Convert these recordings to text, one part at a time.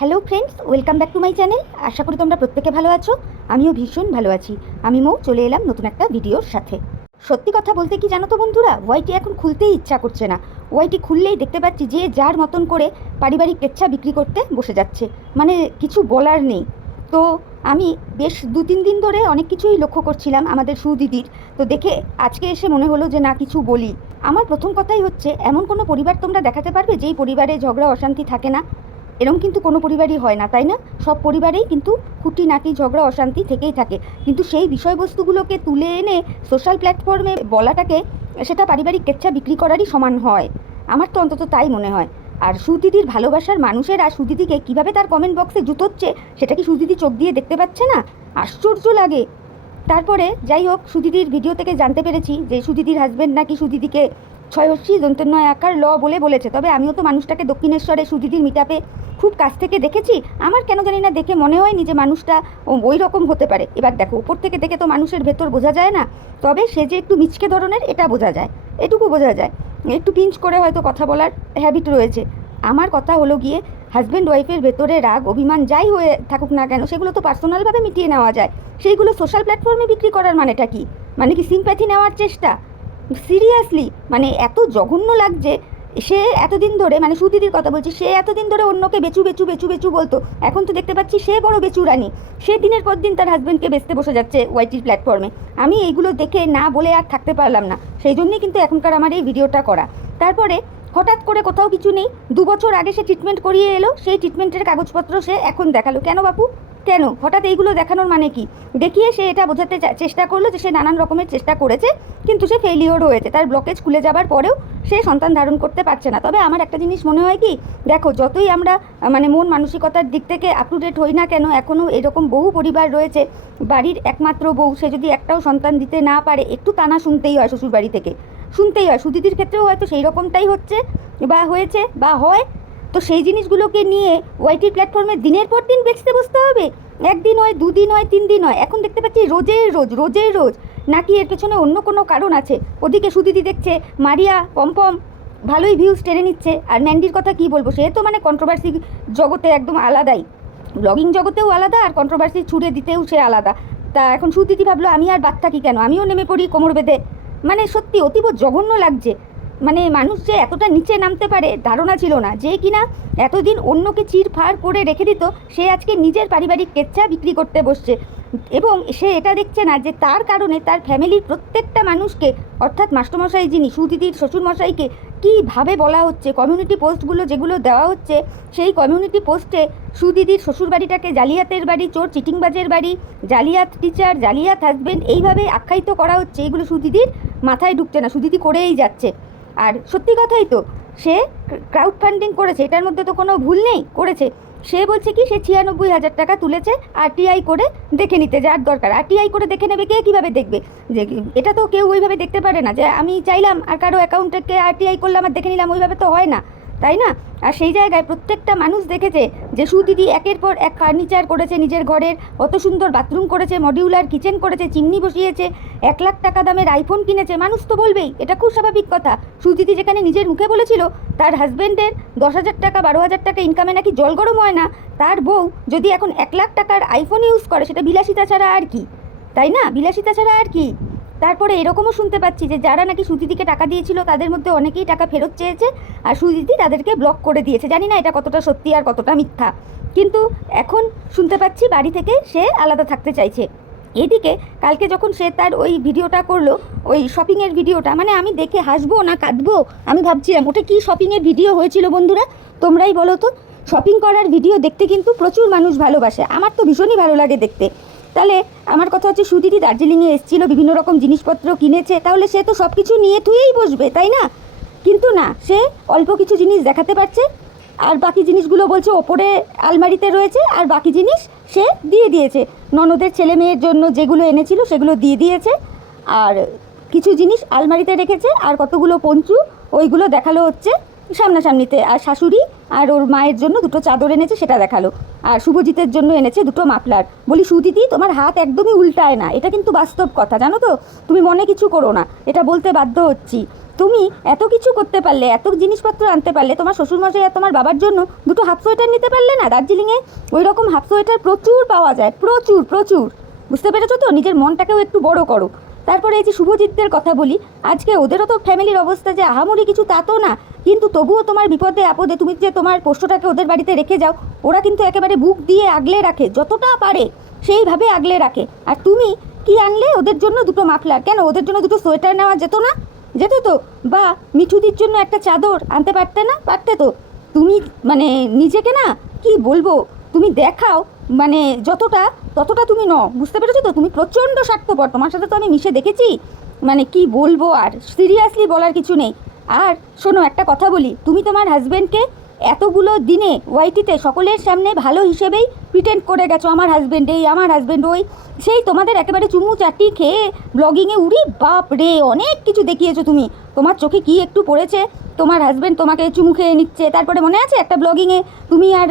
Hello friends, welcome back to my channel. আশা করি তোমরা প্রত্যেকে ভালো আছো। আমিও ভীষণ ভালো আছি। আমি মৌ চলে এলাম নতুন একটা ভিডিওর সাথে। সত্যি কথা বলতে কি জানো তো বন্ধুরা, ওয়াইটি এখন খুলতেই ইচ্ছা করছে না। ওয়াইটি খুললেই দেখতে পাচ্ছি যে যার মতন করে পারিবারিক কেচ্ছা বিক্রি করতে বসে যাচ্ছে, মানে কিছু বলার নেই। তো আমি বেশ 2-3 দিন ধরে অনেক কিছুই লক্ষ্য করছিলাম আমাদের সুদিদির। তো দেখে আজকে এসে মনে হলো যে না, কিছু বলি। আমার প্রথম কথাই হচ্ছে, এমন কোনো পরিবার তোমরা দেখাতে পারবে যেই পরিবারে ঝগড়া অশান্তি থাকে না? এরকম কিন্তু কোনো পরিবারই হয় না, তাই না? সব পরিবারেই কিন্তু খুঁটিনাটি ঝগড়া অশান্তি থেকেই থাকে। কিন্তু সেই বিষয়বস্তুগুলোকে তুলে এনে সোশ্যাল প্ল্যাটফর্মে বলাটাকে, সেটা পারিবারিক কেচ্ছা বিক্রি করারই সমান হয়। আমার তো অন্তত তাই মনে হয়। আর সুদিদির ভালোবাসার মানুষেরা সুদিদিকে কীভাবে তার কমেন্ট বক্সে জুতোচ্ছে, সেটা কি সুদিদি চোখ দিয়ে দেখতে পাচ্ছে না? আশ্চর্য লাগে। তারপরে যাই হোক, সুদিদির ভিডিও থেকে জানতে পেরেছি যে সুদিদির হাজব্যান্ড নাকি সুদিদিকে ছয়হস্যি দন্তন্বয় আকার ল বলে বলেছে। তবে আমিও তো মানুষটাকে দক্ষিণেশ্বরে সুদিদির মিটআপে খুব কাছ থেকে দেখেছি। আমার কেন জানি না দেখে মনে হয়নি যে মানুষটা ওই রকম হতে পারে। এবার দেখো, উপর থেকে দেখে তো মানুষের ভেতর বোঝা যায় না, তবে সে যে একটু মিচকে ধরনের এটা বোঝা যায়, এটুকু বোঝা যায়। একটু পিঞ্চ করে হয়তো কথা বলার হ্যাবিট রয়েছে। আমার কথা হলো গিয়ে, হাজব্যান্ড ওয়াইফের ভেতরে রাগ অভিমান যাই হয়ে থাকুক না কেন, সেগুলো তো পার্সোনালভাবে মিটিয়ে নেওয়া যায়। সেইগুলো সোশ্যাল প্ল্যাটফর্মে বিক্রি করার মানেটা কি? মানে কি সিম্প্যাথি নেওয়ার চেষ্টা? সিরিয়াসলি, মানে এত জঘন্য লাগছে। সে এতদিন ধরে, মানে সুদিদির কথা বলছি, সে এতদিন ধরে অন্যকে বেচু বেচু বেচু বেচু বলতো। এখন তো দেখতে পাচ্ছি সে বড় বেচুরানি। সে দিনের পর দিন তার হাজব্যান্ডকে বেচতে বসে যাচ্ছে ওয়াইটির প্ল্যাটফর্মে। আমি এইগুলো দেখে না বলে আর থাকতে পারলাম না। সেই জন্যই কিন্তু এখনকার আমার এই ভিডিওটা করা। তারপরে হঠাৎ করে কোথাও কিছু নেই, 2 বছর আগে সে ট্রিটমেন্ট করিয়ে এলো, সেই ট্রিটমেন্টের কাগজপত্র সে এখন দেখালো। কেন বাপু, কেন হঠাৎ এইগুলো দেখানোর মানে কি? দেখিয়ে সে এটা বোঝাতে চেষ্টা করলো যে সে নানান রকমের চেষ্টা করেছে, কিন্তু সে ফেলিওর হয়েছে। তার ব্লকেজ খুলে যাবার পরেও সে সন্তান ধারণ করতে পারছে না। তবে আমার একটা জিনিস মনে হয় কি, দেখো, যতই আমরা মানে মন মানসিকতার দিক থেকে আপ টু ডেট হই না কেন, এখনও এরকম বহু পরিবার রয়েছে, বাড়ির একমাত্র বউ, সে যদি একটাও সন্তান দিতে না পারে, একটু টানা শুনতেই হয় শ্বশুর বাড়ি থেকে, শুনতেই হয়। সুদিদির ক্ষেত্রেও হয়তো সেই রকমটাই হচ্ছে বা হয়েছে বা হয়। তো সেই জিনিসগুলোকে নিয়ে ওয়াইটির প্ল্যাটফর্মে দিনের পর দিন বেচতে বসতে হবে। একদিন হয়, 2 দিন হয়, 3 দিন হয়, এখন দেখতে পাচ্ছি রোজের রোজ রোজের রোজ। নাকি এর পেছনে অন্য কোনো কারণ আছে? ওদিকে সুদিদি দেখছে মারিয়া পম্পম ভালোই ভিউজ টেনে নিচ্ছে। আর ম্যান্ডির কথা কি বলবো, সে তো মানে কন্ট্রোভার্সি জগতে একদম আলাদাই, ব্লগিং জগতেও আলাদা, আর কন্ট্রোভার্সি ছুড়ে দিতেও সে আলাদা। তা এখন সুদিদি ভাবলো আমি আর বাদ থাকি কেন, আমিও নেমে পড়ি কোমর বেঁধে। মানে সত্যি অতীব জঘন্য লাগছে। মানে মানুষ যে এতটা নিচে নামতে পারে ধারণা ছিল না। যে কিনা এতদিন অন্যকে চিরফাড় করে রেখে দিত, সে আজকে নিজের পারিবারিক কেচ্ছা বিক্রি করতে বসছে। এবং সে এটা দেখছে না যে তার কারণে তার ফ্যামিলির প্রত্যেকটা মানুষকে, অর্থাৎ মাস্টারমশাই যিনি সুদিদির শ্বশুরমশাইকে কীভাবে বলা হচ্ছে। কমিউনিটি পোস্টগুলো যেগুলো দেওয়া হচ্ছে, সেই কমিউনিটি পোস্টে সুদিদির শ্বশুরবাড়িটাকে জালিয়াতের বাড়ি, চোর চিটিংবাজের বাড়ি, জালিয়াত টিচার, জালিয়াত হাজবেন্ড, এইভাবে আখ্যায়িত করা হচ্ছে। এইগুলো সুদিদির মাথায় ঢুকছে না, সুদিদি করেই যাচ্ছে। আর সত্যি কথাই তো, সে ক্রাউড ফান্ডিং করেছে, এটার মধ্যে তো কোনো ভুল নেই, করেছে। সে বলছে কি, সে 96,000 টাকা তুলেছে আরটিআই করে দেখে নিতে, যার দরকার। আরটিআই করে দেখে নেবে, কে কীভাবে দেখবে? যে এটা তো কেউ ওইভাবে দেখতে পারে না যে আমি চাইলাম আর কারো অ্যাকাউন্টকে আরটিআই করলাম আর দেখে নিলাম, ওইভাবে তো হয় না, তাই না? আর সেই জায়গায় প্রত্যেকটা মানুষ দেখেছে যে সুদিদি একের পর এক ফার্নিচার করেছে নিজের ঘরের, অত সুন্দর বাথরুম করেছে, মডিউলার কিচেন করেছে, চিমনি বসিয়েছে, 1 লাখ টাকা দামের আইফোন কিনেছে। মানুষ তো বলবেই, এটা খুব স্বাভাবিক কথা। সুদিদি যেখানে নিজের মুখে বলেছিল তার হাজব্যান্ডের 10,000 টাকা 12,000 টাকা ইনকামে নাকি জল গরম হয় না, তার বউ যদি এখন 1 লাখ টাকার আইফোন ইউজ করে, সেটা বিলাসিতা ছাড়া আর কি, তাই না? বিলাসিতা ছাড়া আর কি। তারপরে এরকমও শুনতে পাচ্ছি যে যারা নাকি সুদিদিকে টাকা দিয়েছিল, তাদের মধ্যে অনেকেই টাকা ফেরত চেয়েছে, আর সুদিদি তাদেরকে ব্লক করে দিয়েছে। জানি না এটা কতটা সত্যি আর কতটা মিথ্যা, কিন্তু এখন শুনতে পাচ্ছি বাড়ি থেকে সে আলাদা থাকতে চাইছে। এদিকে কালকে যখন সে তার ওই ভিডিওটা করলো, ওই শপিংয়ের ভিডিওটা, মানে আমি দেখে হাসবো না কাঁদবো আমি ভাবছিলাম। ওটা কি শপিংয়ের ভিডিও হয়েছিল বন্ধুরা, তোমরাই বলো তো? শপিং করার ভিডিও দেখতে কিন্তু প্রচুর মানুষ ভালোবাসে, আমার তো ভীষণই ভালো লাগে দেখতে। তাহলে আমার কথা হচ্ছে, সুদিদি দার্জিলিংয়ে এসেছিলো, বিভিন্ন রকম জিনিসপত্র কিনেছে, তাহলে সে তো সব কিছু নিয়ে থুয়েই বসবে, তাই না? কিন্তু না, সে অল্প কিছু জিনিস দেখাতে পারছে, আর বাকি জিনিসগুলো বলছে ওপরে আলমারিতে রয়েছে, আর বাকি জিনিস সে দিয়ে দিয়েছে। ননদের ছেলে মেয়ের জন্য যেগুলো এনেছিল সেগুলো দিয়ে দিয়েছে, আর কিছু জিনিস আলমারিতে রেখেছে, আর কতগুলো পঞ্চু ওইগুলো দেখালো হচ্ছে সামনাসামনিতে। আর শাশুড়ি আর ওর মায়ের জন্য 2টো চাদর এনেছে, সেটা দেখালো। আর শুভজিতের জন্য এনেছে 2টো মাফলার। বলি সুদিদি, তোমার হাত একদমই উল্টায় না, এটা কিন্তু বাস্তব কথা, জানো তো? তুমি মনে কিছু করো না, এটা বলতে বাধ্য হচ্ছি। তুমি এত কিছু করতে পারলে, এত জিনিসপত্র আনতে পারলে, তোমার শ্বশুরমশাই আর তোমার বাবার জন্য দুটো হাফ সোয়েটার নিতে পারলে না দার্জিলিংয়ে? ওই রকম হাফ সোয়েটার প্রচুর পাওয়া যায়, প্রচুর প্রচুর। বুঝতে পেরেছো তো? নিজের মনটাকেও একটু বড় করো। তারপরে এই যে শুভজিৎদের কথা বলি, আজকে ওদেরও তো ফ্যামিলির অবস্থা যে আহামরি কিছু তা তো না, কিন্তু তবুও তোমার বিপদে আপদে তুমি যে তোমার পোষ্যটাকে ওদের বাড়িতে রেখে যাও, ওরা কিন্তু একেবারে বুক দিয়ে আগলে রাখে, যতটা পারে সেইভাবে আগলে রাখে। আর তুমি কি আনলে ওদের জন্য? দুটো মাফলার। কেন ওদের জন্য দুটো সোয়েটার নেওয়া যেত না? যেত তো। বা মিঠুদির জন্য একটা চাদর আনতে পারতে না? পারতে তো। তুমি মানে নিজেকে না কি বলবো, তুমি দেখাও মানে যতটা ততটা তুমি নও। বুঝতে পেরেছো তো? তুমি প্রচণ্ড স্বার্থপর। তোমার সাথে তো আমি মিশে দেখেছি, মানে কি বলবো, আর সিরিয়াসলি বলার কিছু নেই। আর শোনো, একটা কথা বলি, তুমি তোমার হাজব্যান্ডকে এতগুলো দিনে ওয়াইটিতে সকলের সামনে ভালো হিসেবেই প্রিটেন্ড করে গেছো, আমার হাজব্যান্ড এই, আমার হাজব্যান্ড ওই। সেই তোমাদের একেবারে চুমু চাটি খেয়ে ব্লগিংয়ে উড়ি বাপ রে অনেক কিছু দেখিয়েছো তুমি। তোমার চোখে কি একটু পড়েছে? তোমার হাজব্যান্ড তোমাকে চুমু খেয়ে নিচ্ছে, তারপরে মনে আছে একটা ব্লগিংয়ে তুমি আর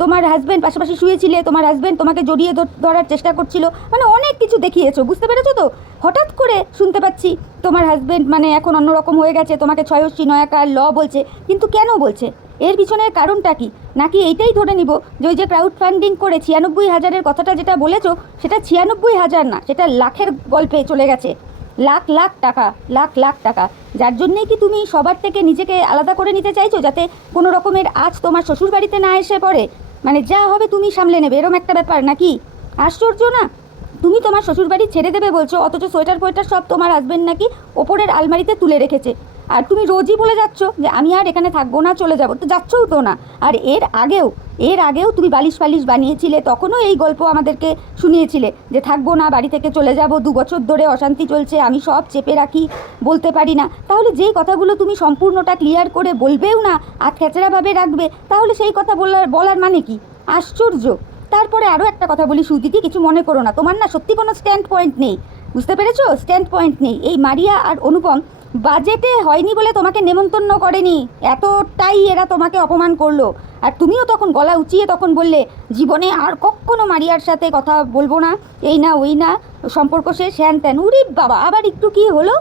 তোমার হাজব্যান্ড পাশাপাশি শুয়েছিলে, তোমার হাজব্যান্ড তোমাকে জড়িয়ে ধরার চেষ্টা করছিল, মানে অনেক কিছু দেখিয়েছো। বুঝতে পেরেছো তো? হঠাৎ করে শুনতে পাচ্ছি তোমার হাজব্যান্ড মানে এখন অন্যরকম হয়ে গেছে, তোমাকে ছয়শ্রী নয়াকার ল বলছে। কিন্তু কেন বলছে? এর পিছনের কারণটা কি? নাকি এইটাই ধরে নিব যে ওই যে ক্রাউড ফান্ডিং করে 96,000-এর কথাটা যেটা বলেছো, সেটা 96,000 না, সেটা লাখের গল্পে চলে গেছে। লাখ লাখ টাকা, লাখ লাখ টাকা। যার জন্যেই কি তুমি সবার থেকে নিজেকে আলাদা করে নিতে চাইছো, যাতে কোনো রকমের আজ তোমার শ্বশুর বাড়িতে না এসে পড়ে? মানে যা হবে তুমি সামলে নেবে, এরম একটা ব্যাপার নাকি? আশ্চর্য না? তুমি তোমার শ্বশুরবাড়ি ছেড়ে দেবে বলছো, অথচ সোয়েটার ফোয়েটার সব তোমার হাজবেন্ড নাকি ওপরের আলমারিতে তুলে রেখেছে। আর তুমি রোজই বলে যাচ্ছ যে আমি আর এখানে থাকবো না, চলে যাবো। তো যাচ্ছও তো না। আর এর আগেও তুমি বালিশ ফালিশ বানিয়েছিলে, তখনও এই গল্প আমাদেরকে শুনিয়েছিলে যে থাকবো না, বাড়ি থেকে চলে যাব, 2 বছর ধরে অশান্তি চলছে, আমি সব চেপে রাখি, বলতে পারি না। তাহলে যেই কথাগুলো তুমি সম্পূর্ণটা ক্লিয়ার করে বলবেও না, আর খেচড়াভাবে রাখবে, তাহলে সেই কথা বলার মানে কি? আশ্চর্য। তারপরে আরও একটা কথা বলি সুদিদি, কিছু মনে করো না, তোমার না সত্যি কোনো স্ট্যান্ড পয়েন্ট নেই। বুঝতে পেরেছো? স্ট্যান্ড পয়েন্ট নেই। এই মারিয়া আর অনুপম বাজেটে হয়নি বলে তোমাকে নেমন্তন্ন করেনি, এতটাই এরা তোমাকে অপমান করলো। আর তুমিও তখন গলা উঁচিয়ে তখন বললে জীবনে আর কখনো মারিয়ার সাথে কথা বলবো না, এই না ওই না, সম্পর্ক শেষ, হ্যান ত্যান। উরি বাবা, আবার একটু কি হলো,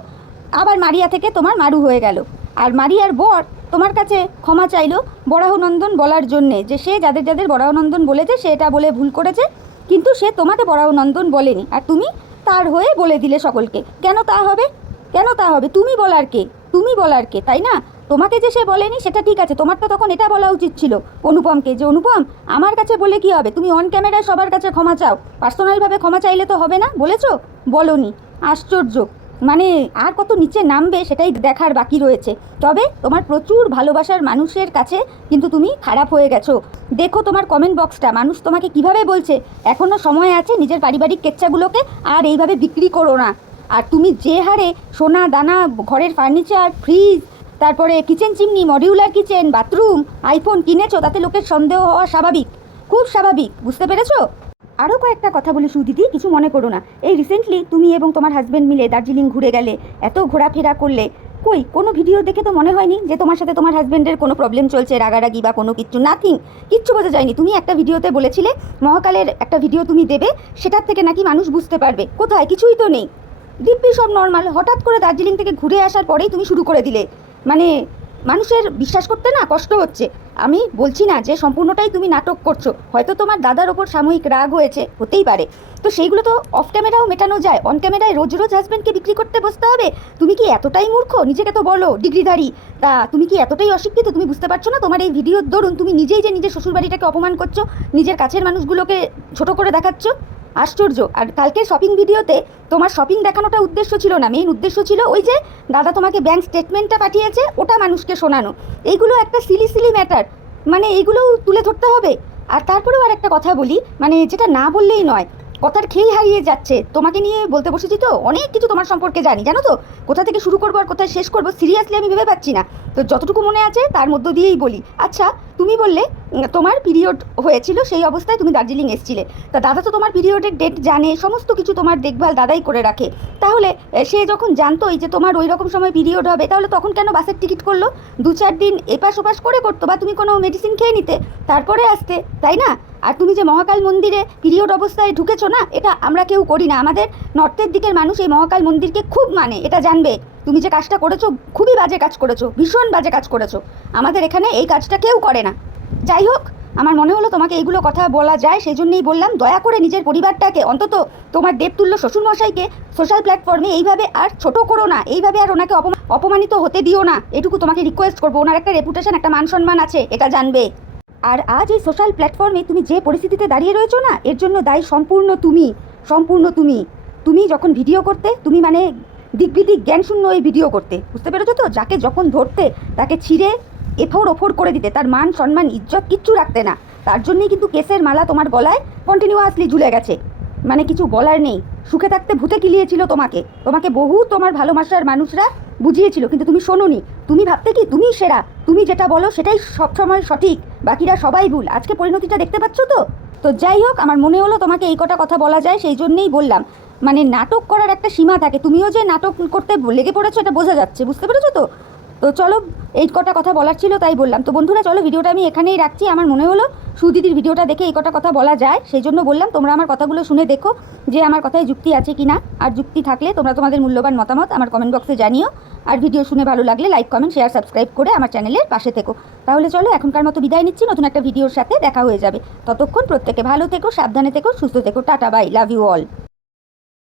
আবার মারিয়া থেকে তোমার মারু হয়ে গেল। আর মারিয়ার বর তোমার কাছে ক্ষমা চাইলো বরাহনন্দন বলার জন্যে, যে সে যাদের যাদের বরাহনন্দন বলেছে সে এটা বলে ভুল করেছে, কিন্তু সে তোমাকে বরাহনন্দন বলেনি। আর তুমি তার হয়ে বলে দিলে সকলকে। কেন তা হবে? কেন তা হবে? তুমি বলার কে? তুমি বলার কে, তাই না? তোমাকে যে সে বলেনি সেটা ঠিক আছে, তোমার তো তখন এটা বলা উচিত ছিল অনুপমকে, যে অনুপম আমার কাছে বলে কি হবে, তুমি অন ক্যামেরায় সবার কাছে ক্ষমা চাও, পার্সোনালভাবে ক্ষমা চাইলে তো হবে না। বলেছো? বলনি। আশ্চর্য। মানে আর কত নিচে নামবে সেটাই দেখার বাকি রয়েছে। তবে তোমার প্রচুর ভালোবাসার মানুষের কাছে কিন্তু তুমি খারাপ হয়ে গেছো। দেখো তোমার কমেন্ট বক্সটা, মানুষ তোমাকে কিভাবে বলছে। এখনও সময় আছে, নিজের পারিবারিক কেচ্চাগুলোকে আর এইভাবে বিক্রি করো না। আর তুমি যে হারে সোনা দানা, ঘরের ফার্নিচার, ফ্রিজ, তারপরে kitchen chimney, modular kitchen, bathroom, iPhone কিনেছো, তাতে লোকের সন্দেহ হওয়া স্বাভাবিক, খুব স্বাভাবিক। বুঝতে পেরেছো? আরও কয়েকটা কথা বলি সুদিদি, কিছু মনে করো না। এই রিসেন্টলি তুমি এবং তোমার হাজব্যান্ড মিলে দার্জিলিং ঘুরে গেলে, এত ঘোরাফেরা করলে, কই কোনো ভিডিও দেখে তো মনে হয়নি যে তোমার সাথে তোমার হাজব্যান্ডের কোনো প্রবলেম চলছে, রাগারাগি বা কোনো কিছু, নাথিং, কিচ্ছু বোঝা যায়নি। তুমি একটা ভিডিওতে বলেছিলে মহাকালের একটা ভিডিও তুমি দেবে, সেটার থেকে নাকি মানুষ বুঝতে পারবে। কোথায়? কিছুই তো নেই, দিব্যি সব নর্মাল। হঠাৎ করে দার্জিলিং থেকে ঘুরে আসার পরেই তুমি শুরু করে দিলে, মানে মানুষের বিশ্বাস করতে না কষ্ট হচ্ছে। আমি বলছি না যে সম্পূর্ণটাই তুমি নাটক করছো, হয়তো তোমার দাদার ওপর সাময়িক রাগ হয়েছে, হতেই পারে। তো সেইগুলো তো অফ ক্যামেরাও মেটানো যায়, অন ক্যামেরায় রোজ রোজ হাজব্যান্ডকে বিক্রি করতে বসতে হবে? তুমি কি এতটাই মূর্খ? নিজেকে তো বলো ডিগ্রিধারী, তা তুমি কি এতটাই অশিক্ষিত? তুমি বুঝতে পারছো না তোমার এই ভিডিওর দরুন তুমি নিজেই যে নিজের শ্বশুরবাড়িটাকে অপমান করছো, নিজের কাছের মানুষগুলোকে ছোট করে দেখাচ্ছ? আশ্চর্য। আর কালকের শপিং ভিডিওতে তোমার শপিং দেখানোটা উদ্দেশ্য ছিল না, মেইন উদ্দেশ্য ছিল ওই যে দাদা তোমাকে ব্যাংক স্টেটমেন্টটা পাঠিয়েছে, ওটা মানুষকে শোনানো। এইগুলো একটা সিলি সিলি ম্যাটার, মানে এইগুলোও তুলে ধরতে হবে। আর তারপরেও আর একটা কথা বলি, মানে যেটা না বললেই নয়, কথার খেই হারিয়ে যাচ্ছে। তোমাকে নিয়ে বলতে বসেছি তো, অনেক কিছু তোমার সম্পর্কে জানি, জানো তো? কোথা থেকে শুরু করবো আর কোথায় শেষ করবো সিরিয়াসলি আমি ভেবে পাচ্ছি না। তো যতটুকু মনে আছে তার মধ্য দিয়েই বলি। আচ্ছা, তুমি বললে তোমার পিরিয়ড হয়েছিল, সেই অবস্থায় তুমি দার্জিলিং এসেছিলে। তা দাদা তো তোমার পিরিয়ডের ডেট জানে, সমস্ত কিছু তোমার দেখভাল দাদাই করে রাখে। তাহলে সে যখন জানতোই যে তোমার ওই রকম সময় পিরিয়ড হবে, তাহলে তখন কেন বাসের টিকিট করলো? 2-4 দিন এপাশ ওপাশ করে করতো, বা তুমি কোনো মেডিসিন খেয়ে নিতে, তারপরে আসতে, তাই না? আর তুমি যে মহাকাল মন্দিরে পিরিয়ড অবস্থায় ঢুকেছো না, এটা আমরা কেউ করি না। আমাদের নর্থের দিকের মানুষ এই মহাকাল মন্দিরকে খুব মানে, এটা জানবে। তুমি যে কাজটা করেছো খুবই বাজে কাজ করেছো, ভীষণ বাজে কাজ করেছো। আমাদের এখানে এই কাজটা কেউ করে না। যাই হোক, আমার মনে হলো তোমাকে এইগুলো কথা বলা যায়, সেই জন্যই বললাম। দয়া করে নিজের পরিবারটাকে, অন্তত তোমার দেবতুল্য শ্বশুরমশাইকে সোশ্যাল প্ল্যাটফর্মে এইভাবে আর ছোট করো না, এইভাবে আর ওনাকে অপমানিত হতে দিও না, এটুকু তোমাকে রিকোয়েস্ট করবো। ওনার একটা রেপুটেশন, একটা মান সম্মান আছে, এটা জানবে। আর আজ এই সোশ্যাল প্ল্যাটফর্মে তুমি যে পরিস্থিতিতে দাঁড়িয়ে রয়েছো না, এর জন্য দায়ী সম্পূর্ণ তুমি, সম্পূর্ণ তুমি। তুমি যখন ভিডিও করতে, তুমি মানে দিগ্বিদিক জ্ঞানশূন্য এই ভিডিও করতে, বুঝতে পেরেছো তো? যাকে যখন ধরতে তাকে ছিঁড়ে এফোর ওফোর করে দিতে, তার মান সম্মান ইজ্জত কিচ্ছু রাখতে না। তার জন্যই কিন্তু কেসের মালা তোমার গলায় কন্টিনিউয়াসলি ঝুলে গেছে। মানে কিছু বলার নেই। সুখে থাকতে ভূতে কিলিয়েছিল তোমাকে, তোমাকে বহু তোমার ভালোবাসার মানুষরা বুঝিয়েছিল, কিন্তু তুমি শোনোনি। তুমি ভাবতে কি তুমি সেরা, তুমি যেটা বলো সেটাই সবসময় সঠিক, বাকিরা সবাই ভুল। আজকে পরিণতিটা দেখতে পাচ্ছ তো? তো যাই হোক, আমার মনে হলো তোমাকে এই কটা কথা বলা যায়, সেই জন্যেই বললাম। মানে নাটক করার একটা সীমা থাকে, তুমিও যে নাটক করতে লেগে পড়েছো এটা বোঝা যাচ্ছে, বুঝতে পেরেছো তো? তো চলো, এই কটা কথা বলার ছিল তাই বললাম। তো বন্ধুরা চলো, ভিডিওটা আমি এখানেই রাখছি। আমার মনে হলো সুদিদির ভিডিওটা দেখে এই কটা কথা বলা যায়, সেই জন্য বললাম। তোমরা আমার কথাগুলো শুনে দেখো যে আমার কথায় যুক্তি আছে কি না। আর যুক্তি থাকলে তোমরা তোমাদের মূল্যবান মতামত আমার কমেন্ট বক্সে জানিও। আর ভিডিও শুনে ভালো লাগলে লাইক, কমেন্ট, শেয়ার, সাবস্ক্রাইব করে আমার চ্যানেলের পাশে থেকো। তাহলে চলো, এখনকার মতো বিদায় নিচ্ছি। নতুন একটা ভিডিওর সাথে দেখা হয়ে যাবে। ততক্ষণ প্রত্যেকে ভালো থেকো, সাবধানে থেকো, সুস্থ থেকো। Tata, bye, love you all.